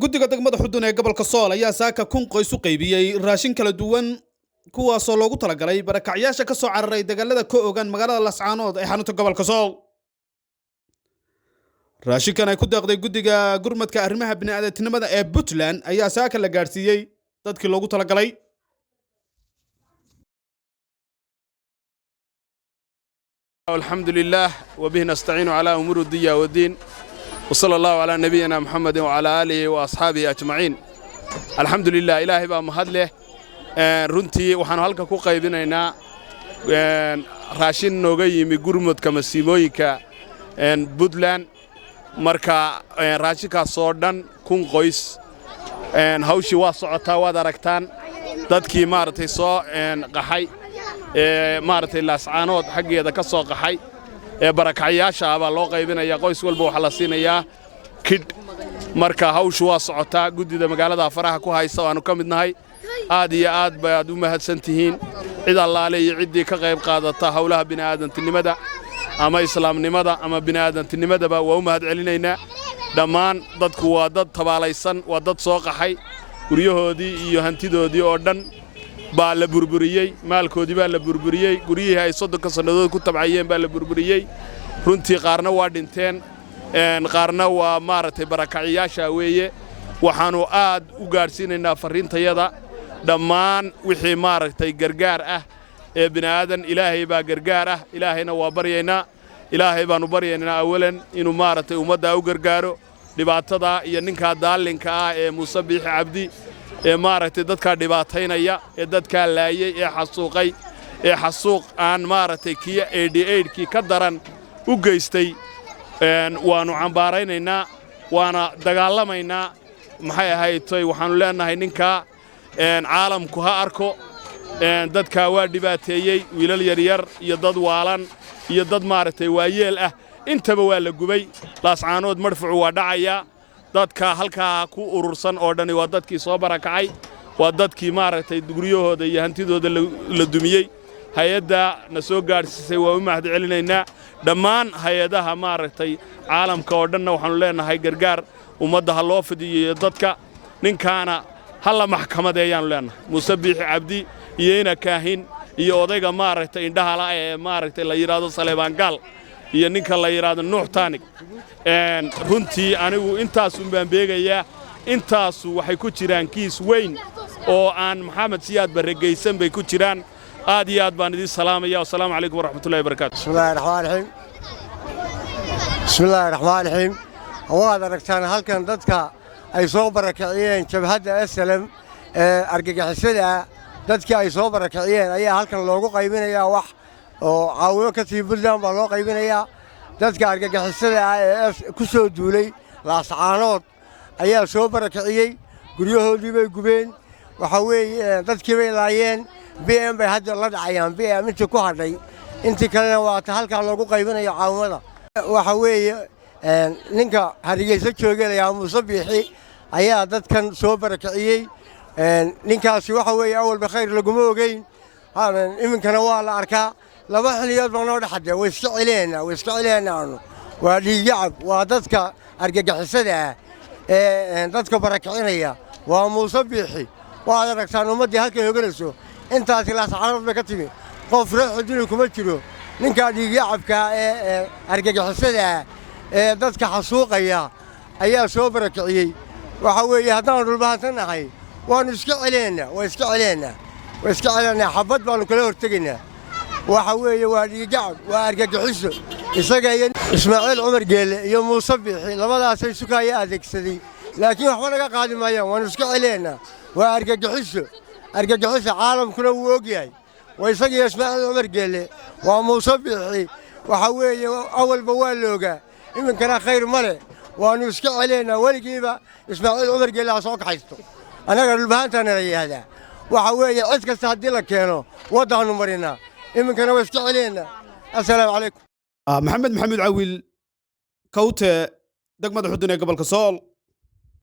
guddiga degmada xudun ee gobolka Sool ayaa saaka kun qoys u qaybiyay raashin kala duwan kuwaas oo loogu talagalay barakacyaasha ka soo cararay dagaalada ka ogaan magaalada Lascaanood ee xarunta gobolka Sool. raashinkan ay ku deeqday guddiga gurmadka arrimaha bini'aadantinimada ee Puntland ayaa saaka la gaarsiiyay dadkii loogu talagalay. alxamdulillaah wabihi nastaciinu calaa umuuri diya wadiin وصلى الله على نبينا محمد وعلى آله وأصحابه أجمعين. الحمد لله إلهي بقى مهدله runtii waxaan halka ku qaybinaynaa raashin nooga yimi gurmud kamasiimooyinka Puntland marka raashinkaas oo dhan kun qoys hawshii waa socotaa waad aragtaan dadkii maartay soo qaxay maartay Lascaanood xageeda ka soo qaxay barakacyaasha baa loo qaybinayaa qoys walba waxa la siinayaa kid marka hawshu waa socotaa guddida magaalada faraha ku haysta aanu ka midnahay aad iyo aad baad u mahadsantihiin cid allaale iyo cidii ka qayb qaadata hawlaha bini'aadantinimada ama islaamnimada ama bini'aadantinimada waa u mahad celinaynaa dhammaan dadku waa dad tabaalaysan waa dad soo qaxay guryahoodii iyo hantidoodii oo dhan baa la burburiyay maalkoodii baa la burburiyay guriyihii ay 30 sanadood ku tabcayeen baa la burburiyay runtii qaarna waa dhinteen qaarna waa maartay barakacyaasha weeye waxaanu aad u gaarsiinaynaa fariintayada dhammaan wixii maartay gargaar ah ee bini'aadan ilaahay baa gargaar ah ilaahayna waa baryaynaa ilaahay baanu baryaynaa awalan inuu maartay ummadda u gargaaro dhibaatada iyo ninka daalinka ah ee Muuse Biixi Cabdi ee maartay dadka dhibaataynaya ee dadka laayay ee xasuuqay ee xasuuq aan maartay kiya 88 ki ka daran u geystay waanu cambaaraynaynaa waana dagaalamaynaa maxay ahaaytay waxaanu leenahay ninka caalamku ha arko dadka waa dhibaateeyay wiilal yar yar iyo dad waalan iyo dad maartay waayeel ah intaba waa la gubay Lascaanood marfuuc waa dhacaya dadka halka ku urursan oo dhani waa dadkii soo barakacay waa dadkii maartay guryahooda iyo hantidooda la dumiyay hay'adda na soo gaarsiisay waa u mahad celinaynaa dhammaan hay'adaha maartay caalamka oo dhan waxaanu leenahay gargaar ummadda ha loo fidiyo dadka ninkaana hal maxkamadeeyaan leenahay Muuse Biixi Cabdi iyo ina kaahin iyo odayga maartay indhaha la ee maartay la yiraahdo Saleebaan Gaal iyo ninka la yiraahdo Nuux Taanig runtii anigu intaas u baan beegayaa intaas waxay ku jiraan kiis weyn oo aan Maxamed Siyaad Barregeysan bay ku jiraan aad iyo aad baan idin salaamaya assalaamu calaykum waraxmatullaahi wabarakaatuh bismillaahi raxmaani raxiim waad aragtaan halkan dadka ay soo barakaciyeen jabhadda SLM argagixisada dadkii ay soo barakaciyeen ayaa halkan loogu qaybinayaa wax oo caawimo ka tii Puntland baa loo qaybinayaa dadka argagixisada ee ku soo duulay Lascaanood ayaa soo barakaciyay guryahoodii bay gubeen waxa weeye dadkii bay laayeen BM bay hadda la dhacayaan BM inta ku hadhay inta kalena waa ta halka loogu qaybinayo caawimada waxa weeye ninka Hargeysa joogay Muuse Biixi ayaa dadkan soo barakaciyay ninkaasi waxa weeye awalba khayr laguma ogeyn iminkana waa la arkaa laba xiliyood baa noo dhaxday way iska cileena waa dhiigacab waa dadka argagixisada ee dadka barakicinaya waa Muuse Biixi waad aragtaan ummadii halka hooganayso intaas Lascaanood bay ka timi qof raaxo kuma jiro ninka dhiigacabka ee argagixisada ee dadka xasuuqaya ayaa soo barakiciyay waxa weeye haddaan dhulbaantanahay waanu iska cileena xabad baanu kala hortegaynaa waxa weeye waa dhiigacab waa argagixiso isaga iyo Ismaaciil Cumar Geele iyo Muuse Biixi labadaas ay sukaya adeegsaday laakiin waxba naga qaadi maayaan waanu iska cileena waa argagixiso caalamkuna wuu ogyahay waa isaga iyo Ismaaciil Cumar Geele waa Muuse Biixi waxa weeye awalba waa looga iminkana khayr male waanu iska cileena waligiiba Ismaaciil Cumar Geele soo kaxaysto anaga dhulbaantana la yiraahdaa waxa weeye cid kasta hadii la keeno wadaanu marinaa iminkana waa iska cileena assalaamu calaykum maxamed maxamuud cawiil kawte degmada xudun ee gobolka Sool.